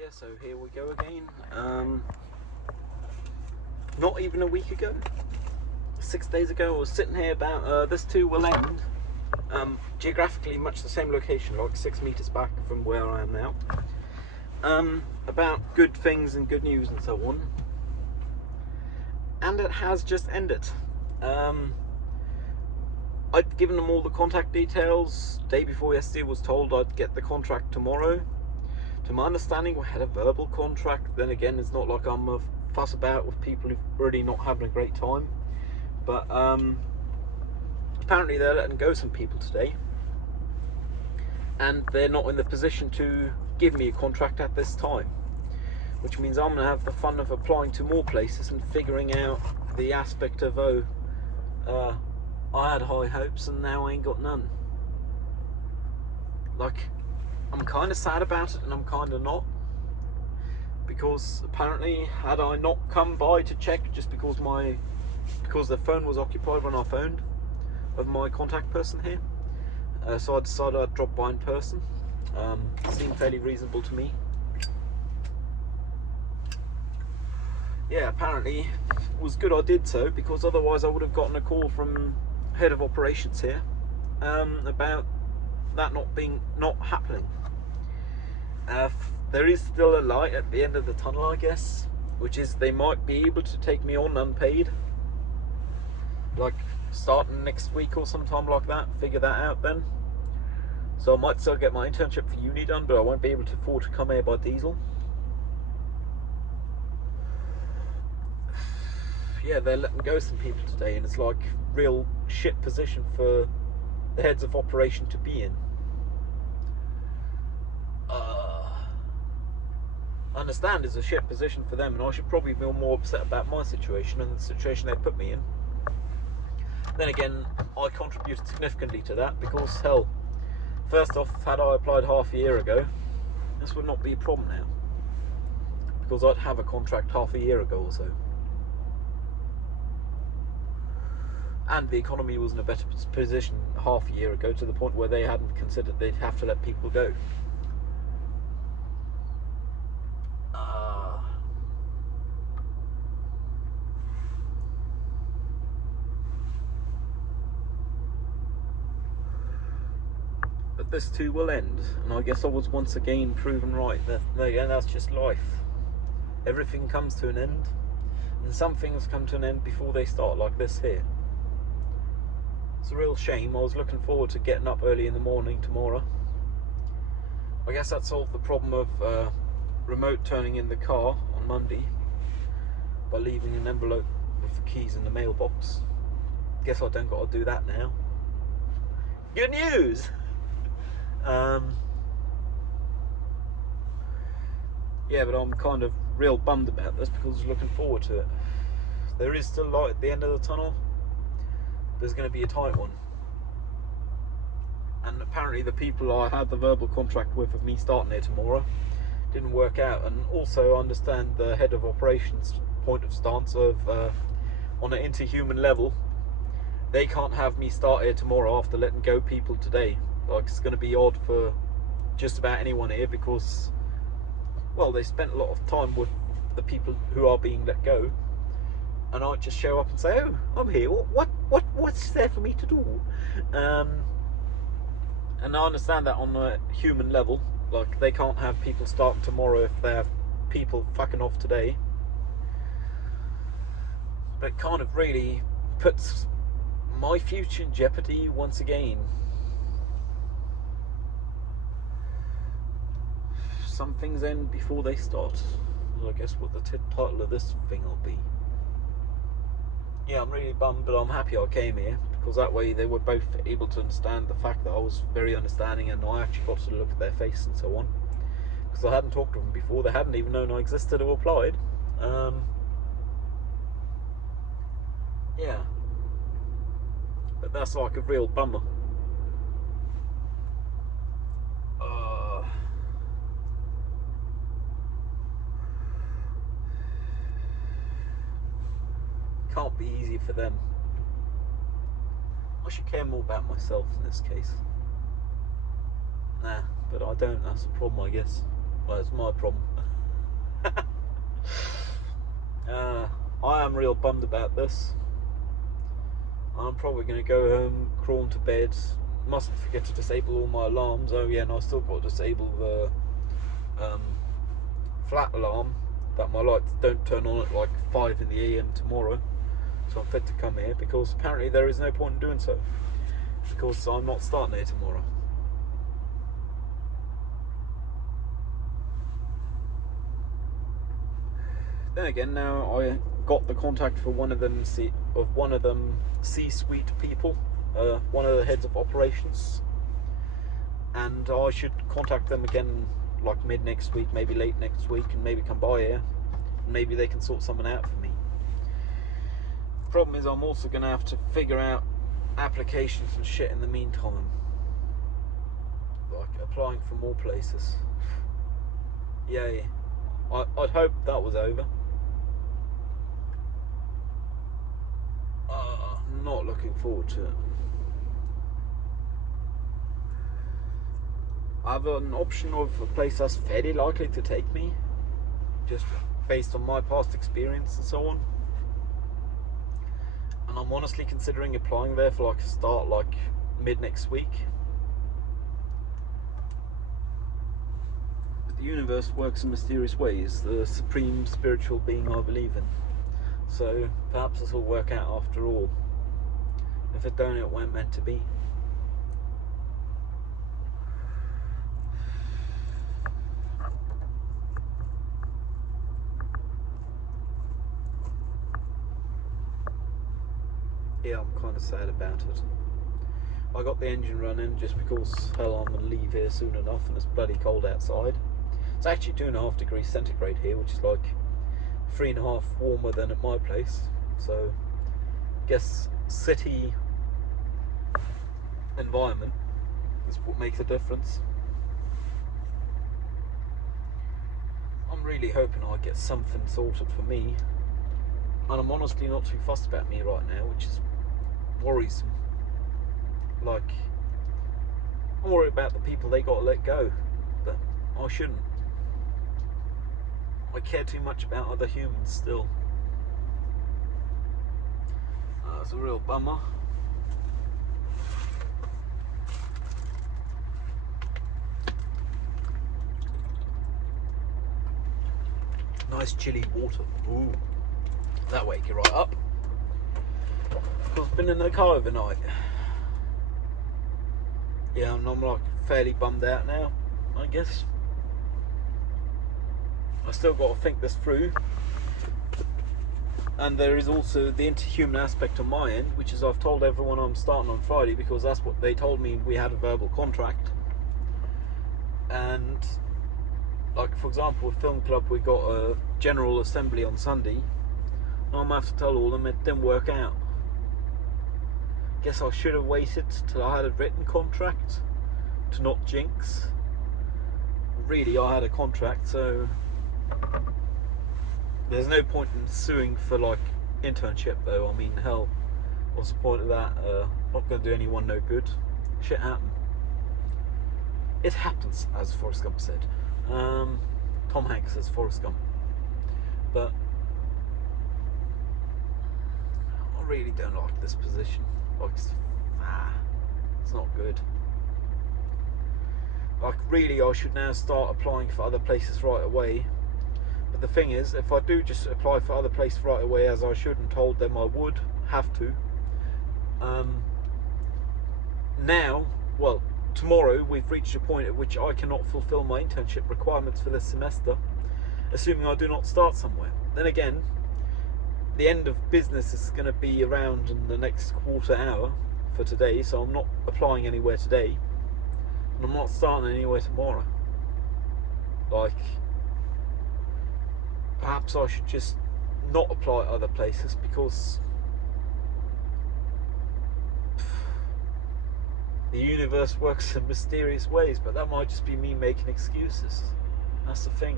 Yeah, so here we go again. Not even a week ago, 6 days ago, I was sitting here about this too will end. Geographically, much the same location, like 6 meters back from where I am now. About good things and good news and so on. And it has just ended. I'd given them all the contact details. Day before yesterday, was told I'd get the contract tomorrow. To my understanding, we had a verbal contract. Then again, it's not like I'm a fuss about with people who've already not having a great time. But apparently they're letting go some people today. And they're not in the position to give me a contract at this time. Which means I'm going to have the fun of applying to more places and figuring out the aspect of, I had high hopes and now I ain't got none. Like, I'm kind of sad about it and I'm kind of not. Because apparently, had I not come by to check just because the phone was occupied when I phoned of my contact person here, so I decided I'd drop by in person. Seemed fairly reasonable to me. Yeah, apparently it was good I did so, because otherwise I would have gotten a call from head of operations here about that not happening. There is still a light at the end of the tunnel, I guess, which is they might be able to take me on unpaid, like starting next week or sometime like that. Figure that out then. So I might still get my internship for uni done, but I won't be able to afford to come here by diesel. Yeah, they're letting go some people today, and it's like real shit position for the heads of operation to be in. I understand it's a shit position for them, and I should probably feel more upset about my situation and the situation they put me in. Then again, I contributed significantly to that, because hell, first off, had I applied half a year ago, this would not be a problem now, because I'd have a contract half a year ago or so. And the economy was in a better position half a year ago, to the point where they hadn't considered they'd have to let people go. But this too will end, and I guess I was once again proven right. That's just life. Everything comes to an end, and some things come to an end before they start, like this here. It's a real shame. I was looking forward to getting up early in the morning tomorrow. I guess that solved the problem of remote turning in the car on Monday by leaving an envelope with the keys in the mailbox. Guess I don't got to do that now. Good news! Yeah, but I'm kind of real bummed about this, because I was looking forward to it. There is still light at the end of the tunnel. There's going to be a tight one. And apparently the people I had the verbal contract with of me starting here tomorrow didn't work out. And also I understand the head of operations point of stance of on an interhuman level, they can't have me start here tomorrow after letting go people today. Like, it's going to be odd for just about anyone here, because, well, they spent a lot of time with the people who are being let go, and I just show up and say, "Oh, I'm here. What's there for me to do?" And I understand that on a human level, like, they can't have people starting tomorrow if they have people fucking off today. But it kind of really puts my future in jeopardy once again. Some things end before they start. I guess what the title of this thing will be. Yeah, I'm really bummed, but I'm happy I came here, because that way they were both able to understand the fact that I was very understanding, and I actually got to look at their face and so on. Because I hadn't talked to them before, they hadn't even known I existed or applied. Yeah. But that's like a real bummer. Can't be easy for them. I should care more about myself in this case. Nah, but I don't. That's the problem, I guess. Well, it's my problem. I am real bummed about this. I'm probably going to go home, crawl into bed. Mustn't forget to disable all my alarms. Oh yeah, and I still got to disable the flat alarm that my lights don't turn on at like 5 in the AM tomorrow. So I'm fit to come here, because apparently there is no point in doing so, because I'm not starting here tomorrow. Then again, now I got the contact for one of them C-suite people, one of the heads of operations, and I should contact them again like mid next week, maybe late next week, and maybe come by here, and maybe they can sort something out for me. Problem is, I'm also going to have to figure out applications and shit in the meantime, like applying for more places. Yay. I'd hope that was over. Not looking forward to it. I have an option of a place that's fairly likely to take me, just based on my past experience and so on. And I'm honestly considering applying there for like a start like mid next week. But the universe works in mysterious ways, the supreme spiritual being I believe in. So perhaps this will work out after all. If it don't, it weren't meant to be. Yeah, I'm kind of sad about it. I got the engine running just because, hell, I'm going to leave here soon enough and it's bloody cold outside. It's actually 2.5 degrees centigrade here, which is like 3.5 warmer than at my place. So, I guess city environment is what makes a difference. I'm really hoping I get something sorted for me, and I'm honestly not too fussed about me right now, which is worrisome. Like, I'm worried about the people they got to let go, but I shouldn't. I care too much about other humans still. That's a real bummer. Nice chilly water. Ooh, that wake you right up. I've been in the car overnight. Yeah, I'm like fairly bummed out now, I guess. I still got to think this through. And there is also the interhuman aspect on my end, which is I've told everyone I'm starting on Friday because that's what they told me. We had a verbal contract. And like, for example, with Film Club, we got a general assembly on Sunday. I'm going to have to tell all of them it didn't work out. Guess I should have waited till I had a written contract to not jinx. Really, I had a contract, so there's no point in suing for like internship though. I mean, hell, what's the point of that? Not going to do anyone no good. Shit happens. It happens, as Forrest Gump said. Tom Hanks says Forrest Gump. But I really don't like this position. Like, it's not good. Like, really, I should now start applying for other places right away. But the thing is, if I do just apply for other places right away, as I should and told them I would have to, now, well, tomorrow we've reached a point at which I cannot fulfill my internship requirements for this semester, assuming I do not start somewhere. Then again, the end of business is going to be around in the next quarter hour for today, so I'm not applying anywhere today, and I'm not starting anywhere tomorrow. Like, perhaps I should just not apply at other places, because the universe works in mysterious ways, but that might just be me making excuses. That's the thing.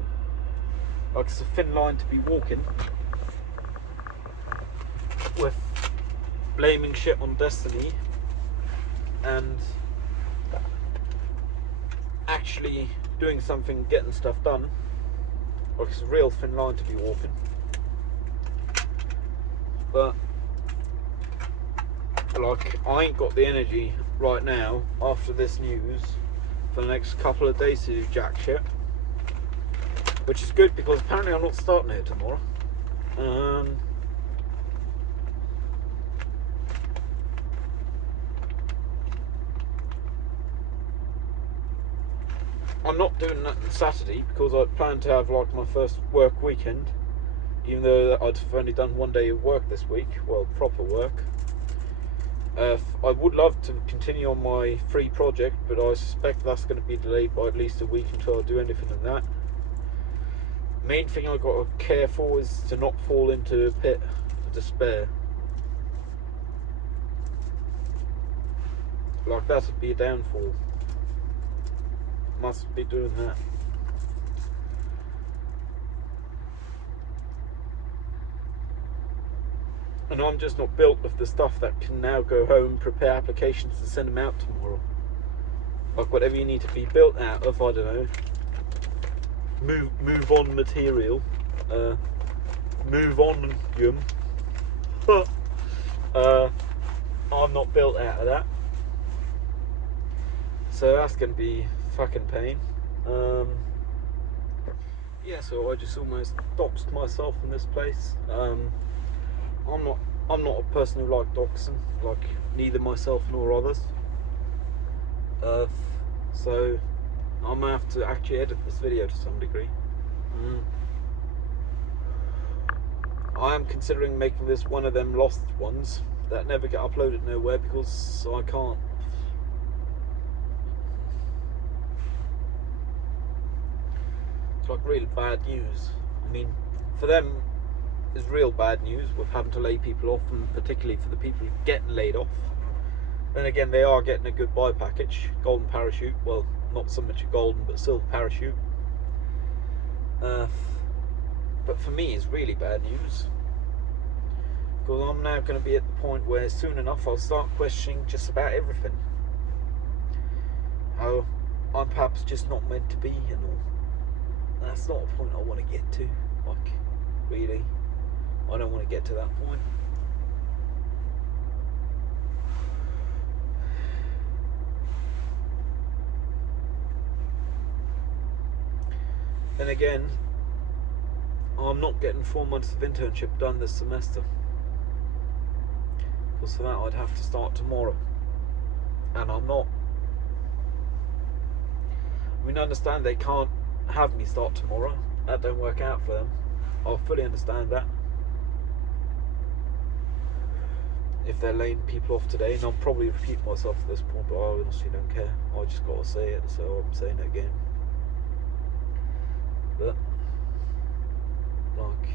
Like, it's a thin line to be walking with blaming shit on destiny and actually doing something, getting stuff done. Like, it's a real thin line to be walking. But like, I ain't got the energy right now after this news for the next couple of days to do jack shit, which is good because apparently I'm not starting here tomorrow. I'm not doing that on Saturday because I planned to have like my first work weekend, even though I'd only done one day of work this week, well, proper work. I would love to continue on my free project, but I suspect that's going to be delayed by at least a week until I do anything in that. Main thing I've got to care for is to not fall into a pit of despair. Like, that would be a downfall. Must be doing that. And I'm just not built with the stuff that can now go home, prepare applications to send them out tomorrow. Like, whatever you need to be built out of, I don't know, move on material, move on yum. I'm not built out of that, so that's gonna be fucking pain. Yeah, so I just almost doxed myself in this place. I'm not a person who likes doxing, like neither myself nor others. So I'm gonna have to actually edit this video to some degree. I am considering making this one of them lost ones that never get uploaded nowhere because I can't. It's like really bad news. I mean, for them it's real bad news with having to lay people off, and particularly for the people getting laid off. Then again, they are getting a goodbye package, golden parachute. Well, not so much a golden, but still parachute. But for me, it's really bad news, because I'm now going to be at the point where soon enough I'll start questioning just about everything. How I'm perhaps just not meant to be and all. That's not a point I want to get to. Like, really, I don't want to get to that point. Then again, I'm not getting 4 months of internship done this semester, because for that I'd have to start tomorrow, and I'm not. I mean, I understand they can't have me start tomorrow. That don't work out for them. I fully understand that. If they're laying people off today, and I'm probably repeating myself at this point, but I honestly don't care. I just gotta say it, so I'm saying it again. But like,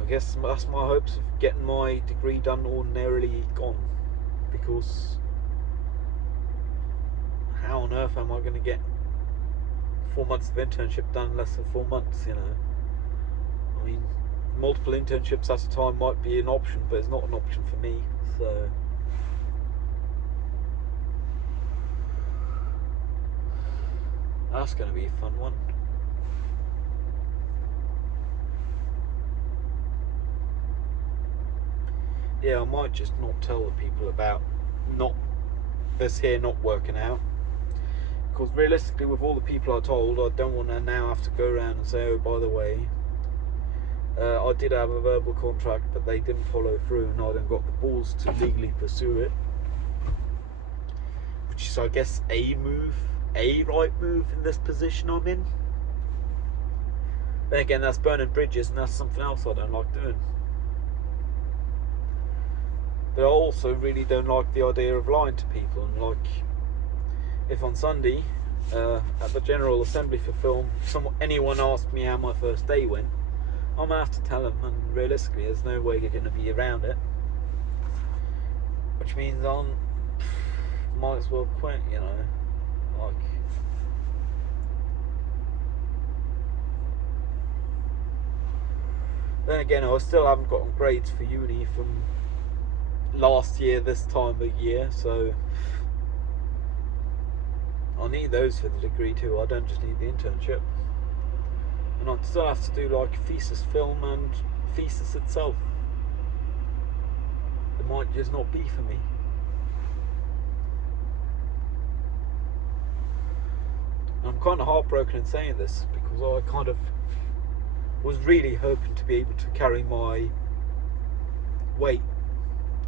I guess that's my hopes of getting my degree done ordinarily gone, because how on earth am I going to get 4 months of internship done in less than 4 months, you know? I mean, multiple internships at a time might be an option, but it's not an option for me, so that's going to be a fun one. Yeah, I might just not tell the people about this here not working out, because realistically, with all the people I told, I don't want to now have to go around and say, oh, by the way, I did have a verbal contract, but they didn't follow through, and I then got the balls to legally pursue it, which is, I guess, a right move in this position I'm in. Then again, that's burning bridges, and that's something else I don't like doing. But I also really don't like the idea of lying to people. And like, if on Sunday at the General Assembly for film, anyone asked me how my first day went, I'm gonna have to tell them, and realistically there's no way you're gonna be around it, which means I might as well quit, you know. Like, then again, I still haven't gotten grades for uni from last year this time of year, so I need those for the degree too. I don't just need the internship. And I'd still have to do like thesis film and thesis itself. It might just not be for me. I'm kind of heartbroken in saying this because I kind of was really hoping to be able to carry my weight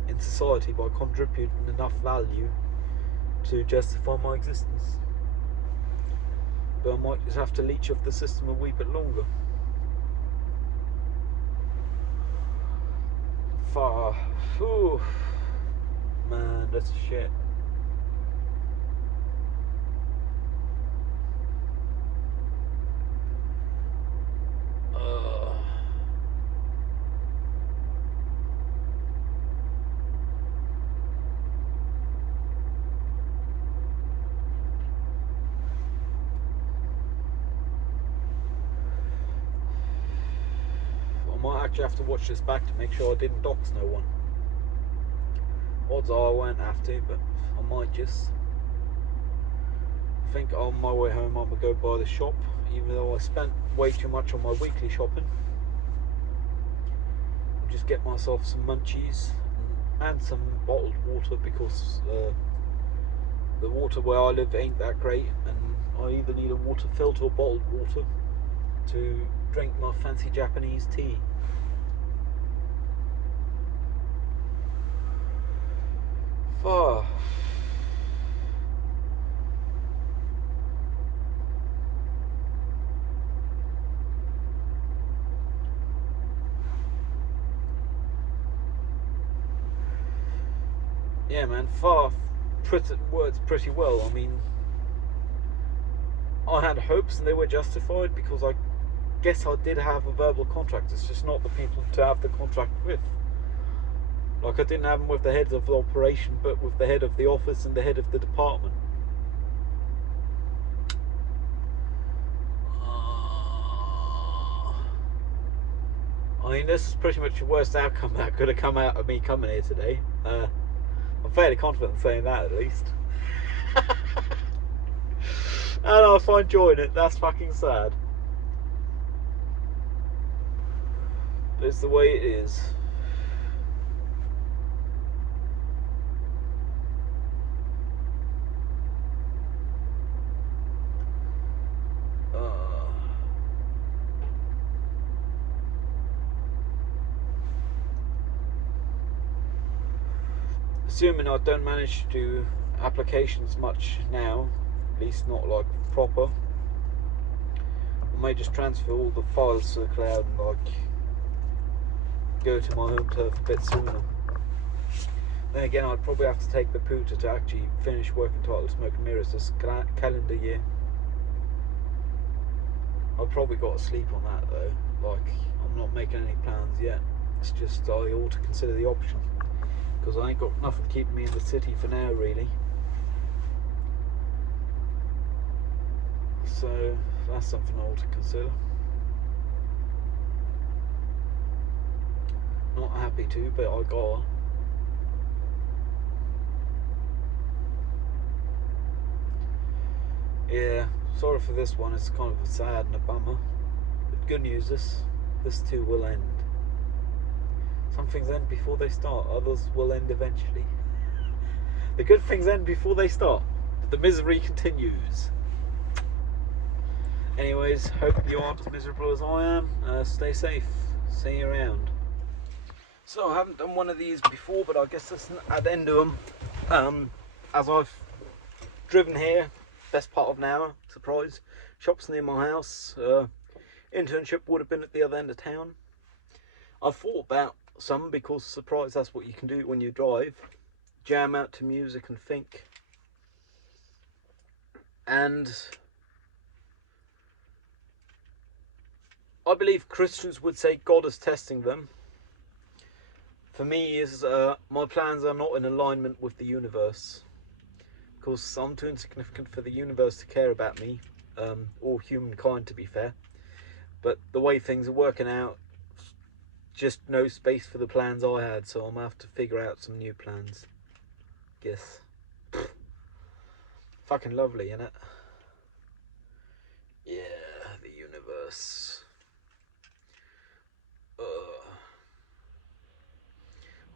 in society by contributing enough value to justify my existence. But I might just have to leech off the system a wee bit longer. Far. Ooh. Man, that's shit. I might actually have to watch this back to make sure I didn't dox no one. Odds are I won't have to, but I might just. I think on my way home I'm going to go by the shop, even though I spent way too much on my weekly shopping. I'll just get myself some munchies and some bottled water because the water where I live ain't that great, and I either need a water filter or bottled water to drink my fancy Japanese tea. Oh. Yeah, man, words pretty well. I mean, I had hopes and they were justified because I guess I did have a verbal contract. It's just not the people to have the contract with. Like, I didn't have them with the heads of the operation, but with the head of the office and the head of the department. I mean, this is pretty much the worst outcome that could have come out of me coming here today. I'm fairly confident in saying that, at least. And I find joy in it. That's fucking sad. But it's the way it is. Assuming I don't manage to do applications much now, at least not like proper, I may just transfer all the files to the cloud and like go to my home turf a bit sooner. Then again, I'd probably have to take the Puta to actually finish working title Smoke and Mirrors this calendar year. I've probably got to sleep on that though. Like, I'm not making any plans yet. It's just I ought to consider the option, because I ain't got nothing keeping me in the city for now, really. So that's something I ought to consider. Not happy to, but I gotta. Yeah, sorry for this one. It's kind of a sad and a bummer. But good news, this too will end. Some things end before they start. Others will end eventually. The good things end before they start. But the misery continues. Anyways, hope you aren't as miserable as I am. Stay safe. See you around. So I haven't done one of these before, but I guess that's an addendum. As I've driven here, best part of an hour, surprise. Shop's near my house. Internship would have been at the other end of town. I've thought about some because, surprise, that's what you can do when you drive. Jam out to music and think. And I believe Christians would say God is testing them. For me, is my plans are not in alignment with the universe, because I'm too insignificant for the universe to care about me, or humankind, to be fair. But the way things are working out, just no space for the plans I had, so I'm gonna have to figure out some new plans. Guess. Fucking lovely, innit? Yeah, the universe.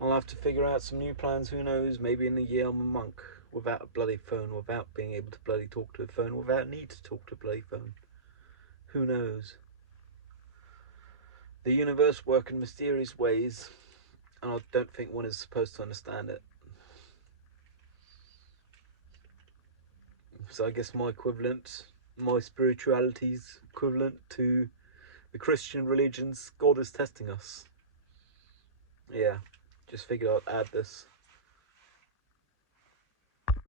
I'll have to figure out some new plans. Who knows? Maybe in a year I'm a monk without a bloody phone, without being able to bloody talk to a phone, without need to talk to a bloody phone. Who knows? The universe works in mysterious ways, and I don't think one is supposed to understand it. So I guess my spirituality's equivalent to the Christian religion's God is testing us. Yeah, just figured I'd add this.